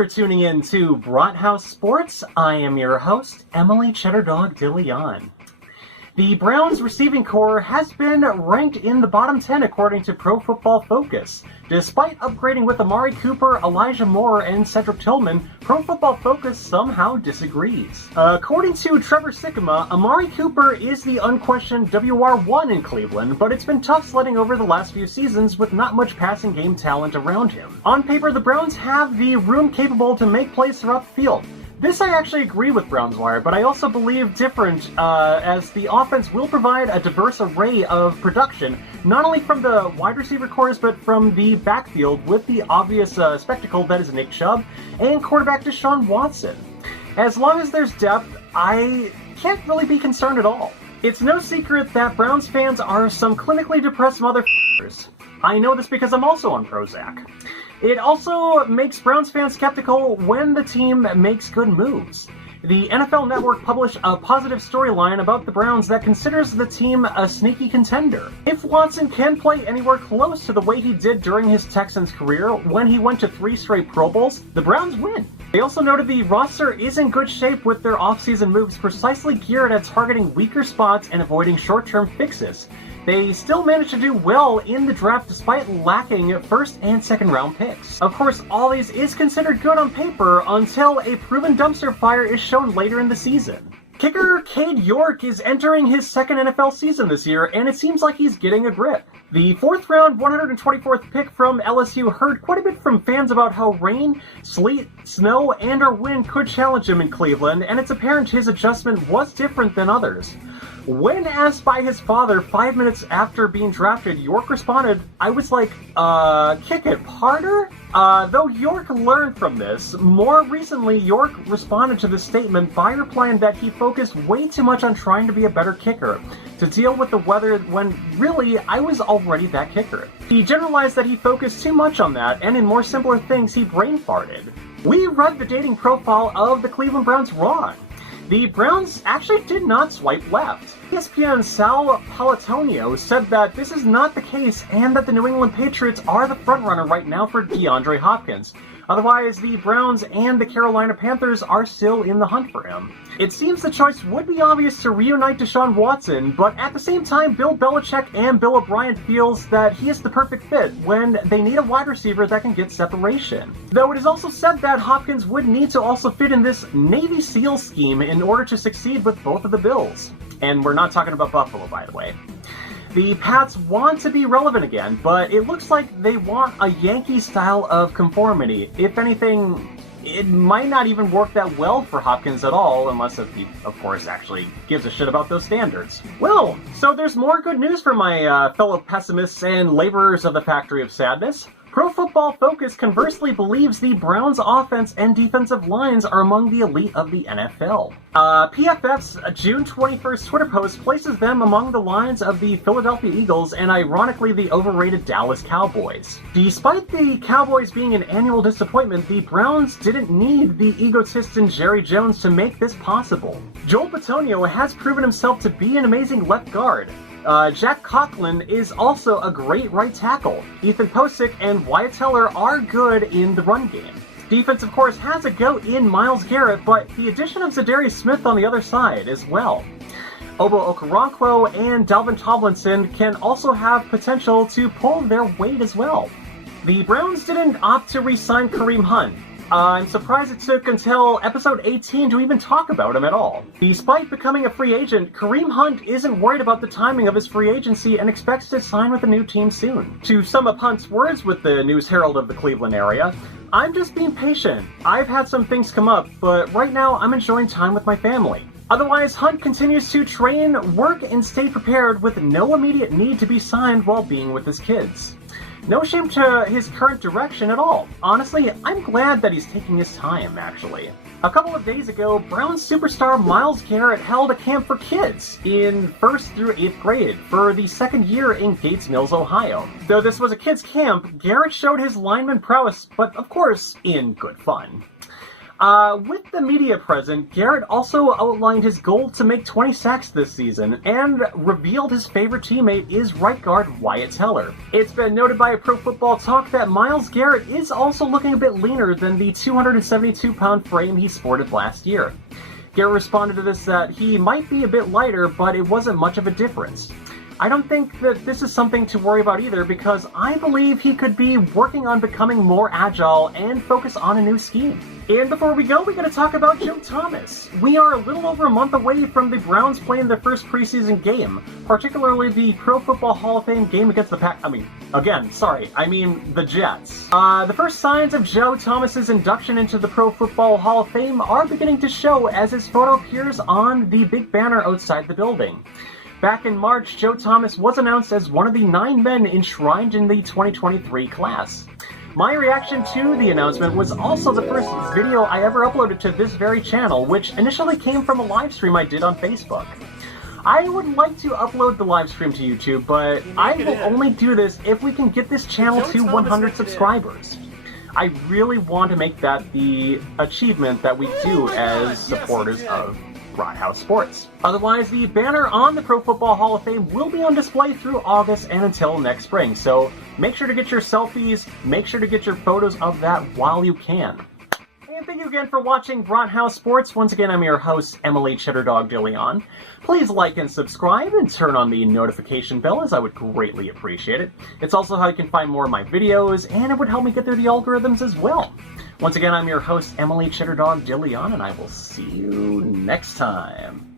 for tuning in to Brathouse Sports. I am your host, Emily Cheddardog DeLeon. The Browns receiving core has been ranked in the bottom 10 according to Pro Football Focus. Despite upgrading with Amari Cooper, Elijah Moore, and Cedric Tillman, Pro Football Focus somehow disagrees. According to Trevor Sikkema, Amari Cooper is the unquestioned WR1 in Cleveland, but it's been tough sledding over the last few seasons with not much passing game talent around him. On paper, the Browns have the room capable to make plays throughout the field. This I actually agree with Brownswire, but I also believe different, as the offense will provide a diverse array of production, not only from the wide receiver cores, but from the backfield, with the obvious spectacle that is Nick Chubb and quarterback Deshaun Watson. As long as there's depth, I can't really be concerned at all. It's no secret that Browns fans are some clinically depressed motherfuckers. I know this because I'm also on Prozac. It also makes Browns fans skeptical when the team makes good moves. The NFL Network published a positive storyline about the Browns that considers the team a sneaky contender. If Watson can play anywhere close to the way he did during his Texans career when he went to 3 straight Pro Bowls, the Browns win. They also noted the roster is in good shape with their offseason moves precisely geared at targeting weaker spots and avoiding short-term fixes. They still managed to do well in the draft despite lacking first and second round picks. Of course, all these is considered good on paper until a proven dumpster fire is shown later in the season. Kicker Cade York is entering his second NFL season this year, and it seems like he's getting a grip. The 4th round, 124th pick from LSU heard quite a bit from fans about how rain, sleet, snow, and or wind could challenge him in Cleveland, and it's apparent his adjustment was different than others. When asked by his father 5 minutes after being drafted, York responded, "I was like, kick it harder?" Though York learned from this, more recently York responded to this statement by replying that he focused way too much on trying to be a better kicker, to deal with the weather when really I was already that kicker. He generalized that he focused too much on that, and in more simpler things he brain farted. We read the dating profile of the Cleveland Browns wrong. The Browns actually did not swipe left. ESPN's Sal Paolontonio said that this is not the case and that the New England Patriots are the frontrunner right now for DeAndre Hopkins. Otherwise, the Browns and the Carolina Panthers are still in the hunt for him. It seems the choice would be obvious to reunite Deshaun Watson, but at the same time, Bill Belichick and Bill O'Brien feels that he is the perfect fit when they need a wide receiver that can get separation. Though it is also said that Hopkins would need to also fit in this Navy SEAL scheme in order to succeed with both of the Bills. And we're not talking about Buffalo, by the way. The Pats want to be relevant again, but it looks like they want a Yankee style of conformity. If anything, it might not even work that well for Hopkins at all, unless he, of course, actually gives a shit about those standards. Well, so there's more good news for my fellow pessimists and laborers of the Factory of Sadness. Pro Football Focus conversely believes the Browns' offense and defensive lines are among the elite of the NFL. PFF's June 21st Twitter post places them among the lines of the Philadelphia Eagles and ironically the overrated Dallas Cowboys. Despite the Cowboys being an annual disappointment, the Browns didn't need the egotistic Jerry Jones to make this possible. Joel Brathouse has proven himself to be an amazing left guard. Jack Conklin is also a great right tackle. Ethan Posick and Wyatt Teller are good in the run game. Defense, of course, has a goat in Myles Garrett, but the addition of Zadarius Smith on the other side as well. Obo Okoronkwo and Dalvin Tomlinson can also have potential to pull their weight as well. The Browns didn't opt to re-sign Kareem Hunt. I'm surprised it took until episode 18 to even talk about him at all. Despite becoming a free agent, Kareem Hunt isn't worried about the timing of his free agency and expects to sign with a new team soon. To sum up Hunt's words with the News Herald of the Cleveland area, "I'm just being patient. I've had some things come up, but right now I'm enjoying time with my family." Otherwise, Hunt continues to train, work, and stay prepared with no immediate need to be signed while being with his kids. No shame to his current direction at all. Honestly, I'm glad that he's taking his time, actually. A couple of days ago, Browns superstar Myles Garrett held a camp for kids in 1st through 8th grade for the 2nd year in Gates Mills, Ohio. Though this was a kids' camp, Garrett showed his lineman prowess, but of course, in good fun. With the media present, Garrett also outlined his goal to make 20 sacks this season, and revealed his favorite teammate is right guard Wyatt Teller. It's been noted by Pro Football Talk that Myles Garrett is also looking a bit leaner than the 272-pound frame he sported last year. Garrett responded to this that he might be a bit lighter, but it wasn't much of a difference. I don't think that this is something to worry about either, because I believe he could be working on becoming more agile and focus on a new scheme. And before we go, we gotta talk about Joe Thomas. We are a little over a month away from the Browns playing their first preseason game, particularly the Pro Football Hall of Fame game against the the Jets. The first signs of Joe Thomas's induction into the Pro Football Hall of Fame are beginning to show as his photo appears on the big banner outside the building. Back in March, Joe Thomas was announced as one of the 9 men enshrined in the 2023 class. My reaction to the announcement was also the first video I ever uploaded to this very channel, which initially came from a live stream I did on Facebook. I would like to upload the live stream to YouTube, but I will only do this if we can get this channel to 100 subscribers. I really want to make that the achievement that we do as supporters of Brathouse Sports. Otherwise, the banner on the Pro Football Hall of Fame will be on display through August and until next spring, so make sure to get your selfies, make sure to get your photos of that while you can. And thank you again for watching Brathouse Sports. Once again, I'm your host, Emily Cheddardog DeLeon. Please like and subscribe and turn on the notification bell, as I would greatly appreciate it. It's also how you can find more of my videos, and it would help me get through the algorithms as well. Once again, I'm your host, Emily Cheddardog DeLeon, and I will see you next time.